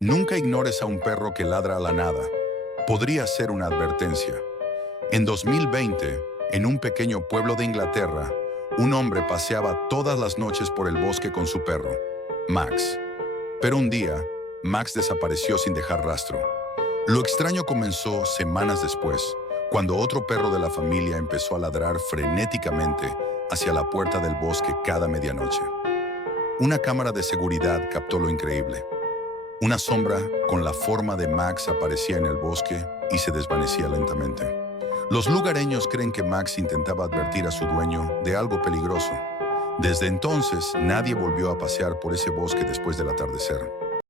Nunca ignores a un perro que ladra a la nada. Podría ser una advertencia. En 2020, en un pequeño pueblo de Inglaterra, un hombre paseaba todas las noches por el bosque con su perro, Max. Pero un día, Max desapareció sin dejar rastro. Lo extraño comenzó semanas después, cuando otro perro de la familia empezó a ladrar frenéticamente hacia la puerta del bosque cada medianoche. Una cámara de seguridad captó lo increíble. Una sombra con la forma de Max aparecía en el bosque y se desvanecía lentamente. Los lugareños creen que Max intentaba advertir a su dueño de algo peligroso. Desde entonces, nadie volvió a pasear por ese bosque después del atardecer.